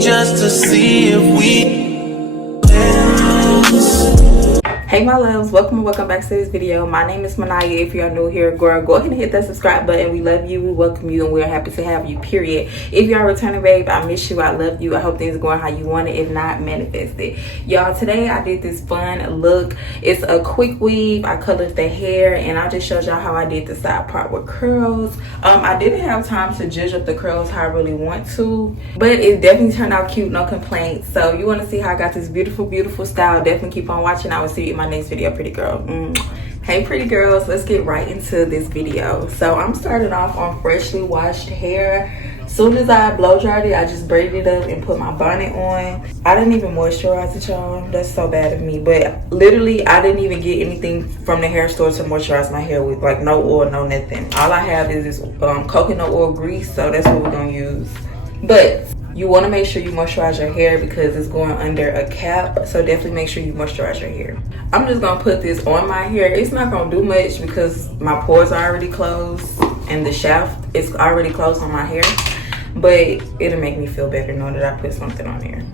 me just to see if we Hey my loves, welcome and welcome back to this video. My name is Maniya. If you're new here, girl, go ahead and hit that subscribe button. We love you, we welcome you, and we're happy to have you, period. If you are returning, babe, I miss you, I love you. I hope things are going how you want it. If not, manifest it. Y'all, today I did this fun look. It's a quick weave. I colored the hair and I just showed y'all how I did the side part with curls. I didn't have time to judge up the curls how I really want to, but it definitely turned out cute, no complaints. So you want to see how I got this beautiful style, definitely keep on watching. I will see you in my next video, pretty girl. Hey pretty girls, let's get right into this video. So I'm starting off on freshly washed hair. Soon as I blow dried it, I just braided it up and put my bonnet on. I didn't even moisturize it, y'all. That's so bad of me, but literally I didn't even get anything from the hair store to moisturize my hair with, like no oil, no nothing. All I have is this coconut oil grease, so that's what we're gonna use. But you want to make sure you moisturize your hair because it's going under a cap, so definitely make sure you moisturize your hair. I'm just gonna put this on my hair. It's not gonna do much because my pores are already closed and the shaft is already closed on my hair, but it'll make me feel better knowing that I put something on here.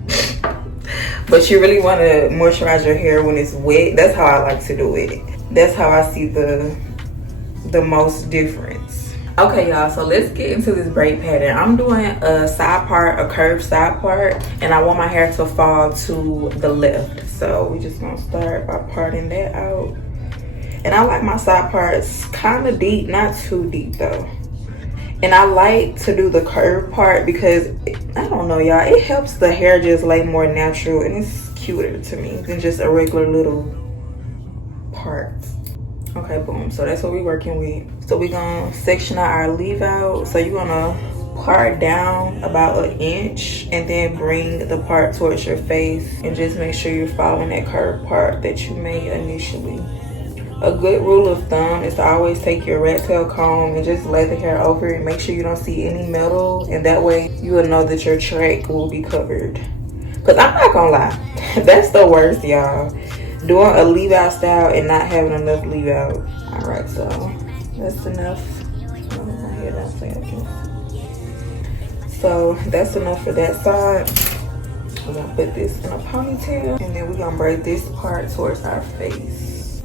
But you really want to moisturize your hair when it's wet. That's how I like to do it. That's how I see the most difference. Okay y'all, so let's get into this braid pattern. I'm doing a side part, a curved side part, and I want my hair to fall to the left. So we just gonna start by parting that out. And I like my side parts kind of deep, not too deep though. And I like to do the curved part because, I don't know y'all, it helps the hair just lay more natural and it's cuter to me than just a regular little part. Okay, boom, so that's what we're working with. So we're gonna section out our leave out. So you're gonna part down about 1 inch and then bring the part towards your face and just make sure you're following that curved part that you made initially. A good rule of thumb is to always take your rat tail comb and just lay the hair over it. Make sure you don't see any metal, and that way you will know that your track will be covered. Because I'm not gonna lie, that's the worst, y'all. Doing a leave out style and not having enough leave out. All right, so that's enough. So that's enough for that side. We're gonna put this in a ponytail and then we're gonna braid this part towards our face.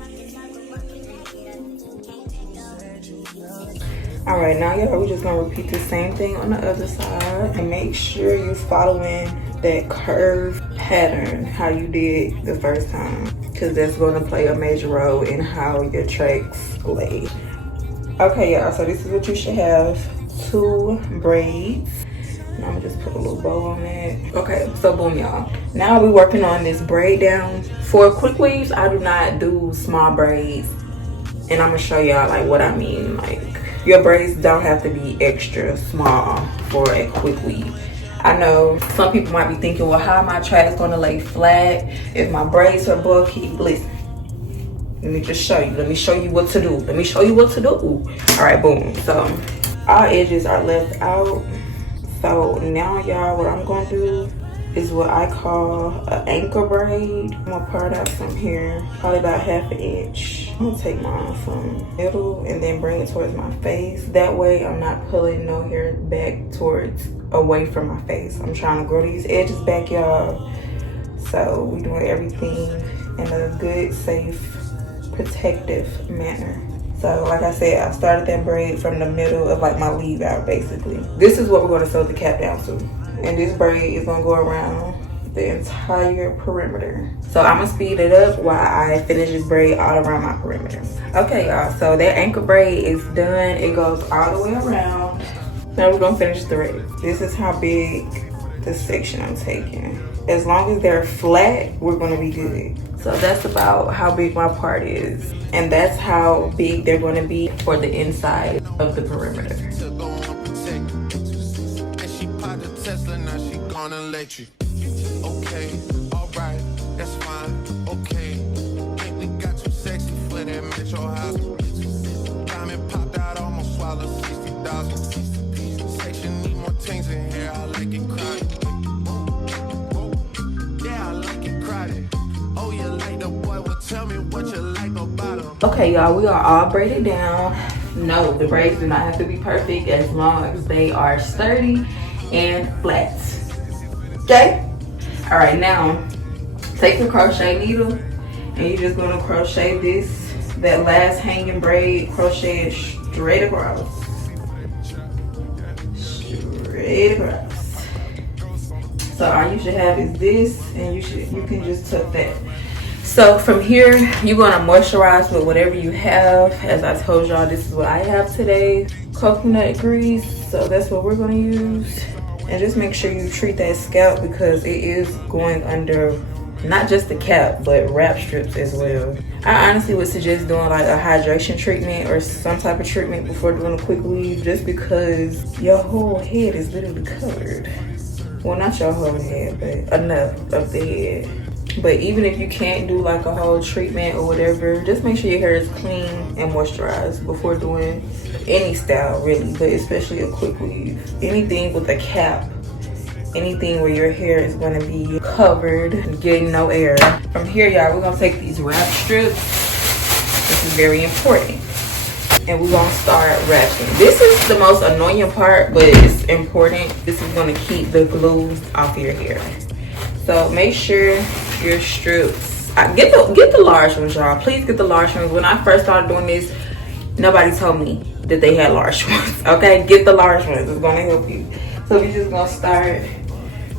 All right, now y'all, we're just gonna repeat the same thing on the other side and make sure you're following that curve pattern how you did the first time, because that's going to play a major role in how your tracks lay. Okay y'all, so this is what you should have: 2 braids, and I'm gonna just put a little bow on that. Okay, so boom y'all, now we're working on this braid down. For quick weaves, I do not do small braids, and I'm gonna show y'all like what I mean. Like, your braids don't have to be extra small for a quick weave. I know some people might be thinking, well, how are my tracks gonna lay flat if my braids are bulky? Listen, let me just show you. Let me show you what to do. Let me show you what to do. All right, boom. So all edges are left out. So now y'all, what I'm gonna do is what I call an anchor braid. I'm gonna part out some hair, probably about 1/2 inch. I'm gonna take mine from middle and then bring it towards my face. That way I'm not pulling no hair back towards away from my face. I'm trying to grow these edges back, y'all. So we're doing everything in a good, safe, protective manner. So like I said, I started that braid from the middle of like my leave out basically. This is what we're gonna sew the cap down to. And this braid is gonna go around the entire perimeter. So I'm gonna speed it up while I finish this braid all around my perimeter. Okay y'all, so that anchor braid is done. It goes all the way around. Now we're gonna finish the thread. This is how big the section I'm taking. As long as they're flat, we're gonna be good. So that's about how big my part is. And that's how big they're gonna be for the inside of the perimeter. electric. Okay, alright, that's fine. Okay, think we got too sexy for that metro house. Diamond popped out, almost swallowed 60,000. Section need more things in here. I like it crowded. Yeah, I like it crowded. Oh, you like the boy? Well, tell me what you like about him. Okay, y'all, we are all braided down. No, the braids do not have to be perfect as long as they are sturdy and flat. Okay. All right, now take your crochet needle and you're just gonna crochet that last hanging braid, crochet it straight across. Straight across. So all you should have is this, and you can just tuck that. So from here, you're gonna moisturize with whatever you have. As I told y'all, this is what I have today. Coconut grease, so that's what we're gonna use. And just make sure you treat that scalp because it is going under not just the cap, but wrap strips as well. I honestly would suggest doing like a hydration treatment or some type of treatment before doing a quick weave, just because your whole head is literally covered. Well, not your whole head, but enough of the head. But even if you can't do like a whole treatment or whatever, just make sure your hair is clean and moisturized before doing any style really, but especially a quick weave. Anything with a cap, anything where your hair is going to be covered and getting no air. From here, y'all, we're going to take these wrap strips. This is very important. And we're going to start wrapping. This is the most annoying part, but it's important. This is going to keep the glue off your hair. So make sure your strips, get the large ones, y'all. Please get the large ones. When I first started doing this, nobody told me that they had large ones. Okay, get the large ones. It's going to help you. So we're just going to start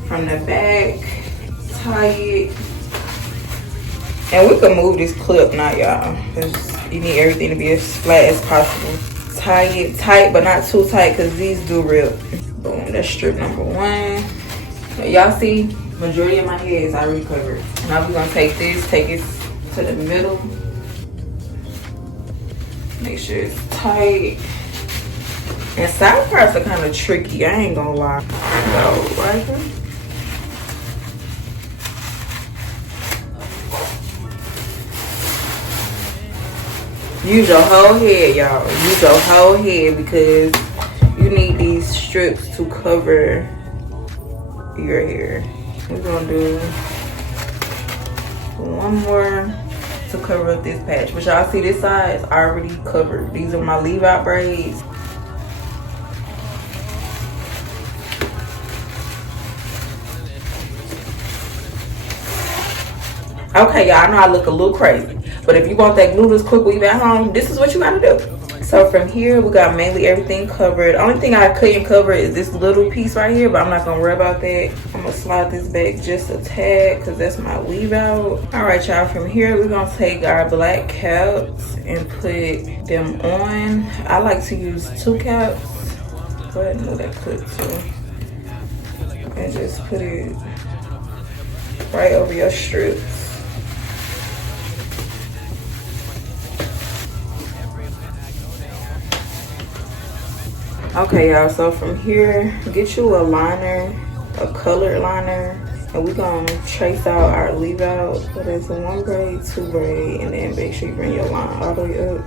from the back, tie it, and we can move this clip now, y'all, because you need everything to be as flat as possible. Tie it tight, but not too tight, because these do rip. Boom, that's strip number one. So y'all see, majority of my hair is already covered. Now we're gonna take this, take it to the middle. Make sure it's tight. And side parts are kind of tricky, I ain't gonna lie. So, right here. Use your whole head, y'all. Use your whole head because you need these strips to cover your hair. We're gonna do one more to cover up this patch. But y'all see this side is already covered. These are my leave out braids. Okay, y'all, I know I look a little crazy, but if you want that glueless quick weave at home, this is what you gotta do. So from here, we got mainly everything covered. Only thing I couldn't cover is this little piece right here, but I'm not gonna worry about that. I'm gonna slide this back just a tad because that's my weave out. All right, y'all, from here, we're gonna take our black caps and put them on. I like to use 2 caps. Go ahead and move that clip too. And just put it right over your strips. Okay, y'all, so from here, get you a liner, a colored liner, and we're gonna trace out our leave out. So there's a 1 braid, 2 braid, and then make sure you bring your line all the way up,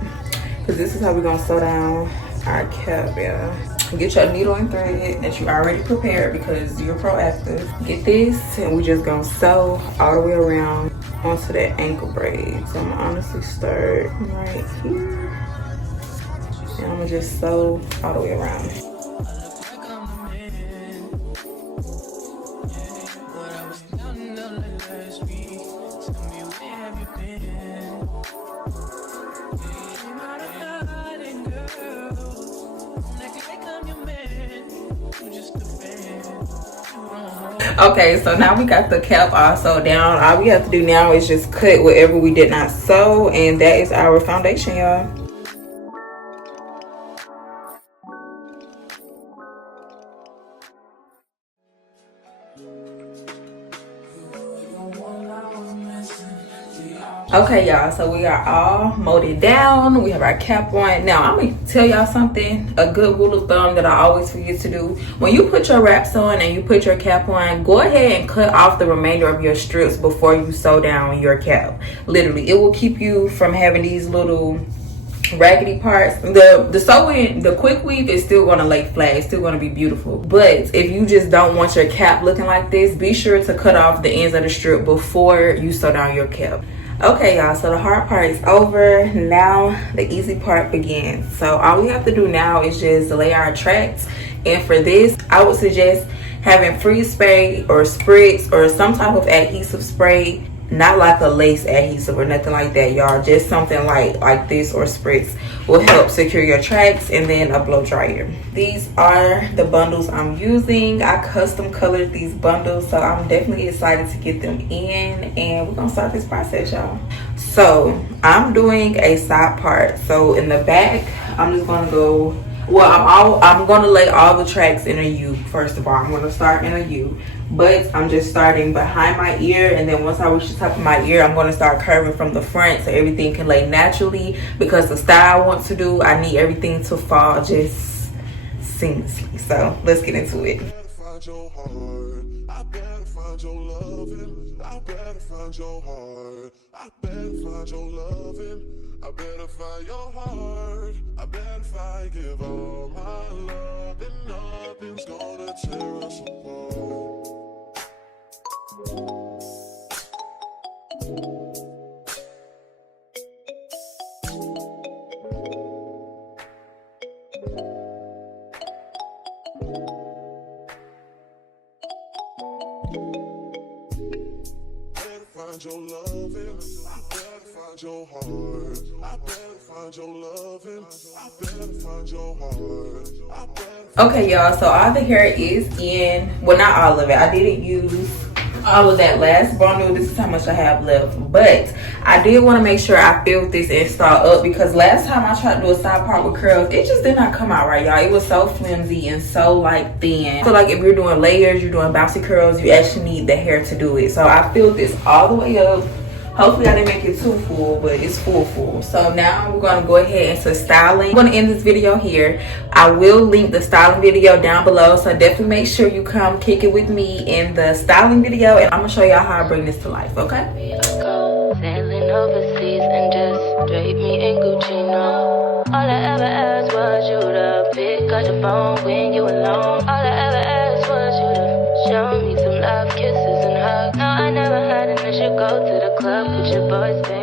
because this is how we're gonna sew down our cap, y'all. Get your needle and thread that you already prepared because you're proactive. Get this, and we just gonna sew all the way around onto that ankle braid. So I'm gonna honestly start right here. And I'm gonna just sew all the way around. Okay, so now we got the cap also down. All we have to do now is just cut whatever we did not sew, and that is our foundation, y'all. Okay, y'all, so we are all molded down. We have our cap on. Now I'm gonna tell y'all something, a good rule of thumb that I always forget to do. When you put your wraps on and you put your cap on, go ahead and cut off the remainder of your strips before you sew down your cap. Literally, it will keep you from having these little raggedy parts. The sewing, the quick weave is still going to lay flat. It's still going to be beautiful. But if you just don't want your cap looking like this, be sure to cut off the ends of the strip before you sew down your cap. Okay, y'all, so the hard part is over. Now the easy part begins. So all we have to do now is just lay our tracks. And for this, I would suggest having freeze spray or spritz or some type of adhesive spray, not like a lace adhesive or nothing like that, y'all, just something like this or spritz will help secure your tracks, and then a blow dryer. These are the bundles I'm using. I custom colored these bundles, so I'm definitely excited to get them in, and we're gonna start this process, y'all. So I'm doing a side part. So in the back, I'm just gonna go, well, I'm gonna lay all the tracks in a U. First of all, I'm gonna start in a U, but I'm just starting behind my ear, and then once I reach the top of my ear, I'm gonna start curving from the front so everything can lay naturally, because the style I want to do, I need everything to fall just seamlessly. So let's get into it. I better find your loving, I better find your heart, I better find, give all my love, and nothing's gonna tear us apart. Your loving, I better find your heart, I better find your loving, I better find your heart, I better. Okay, y'all, so all the hair is in. Well, not all of it. I didn't use all of that last bundle. This is how much I have left, but I did want to make sure I filled this install up, because last time I tried to do a side part with curls, it just did not come out right, y'all. It was so flimsy and so like thin. So like if you're doing layers, you're doing bouncy curls, you actually need the hair to do it. So I filled this all the way up. Hopefully I didn't make it too full, but it's full. So now we're going to go ahead into styling. I'm going to end this video here. I will link the styling video down below, so definitely make sure you come kick it with me in the styling video, and I'm going to show y'all how I bring this to life, okay? Sailing overseas and just drape me in Gucci, no. All I ever asked was you to pick up your phone when you alone. All I ever asked was you to show me some love, kisses and hugs. No, I never had an issue, go to the club with your boys, baby.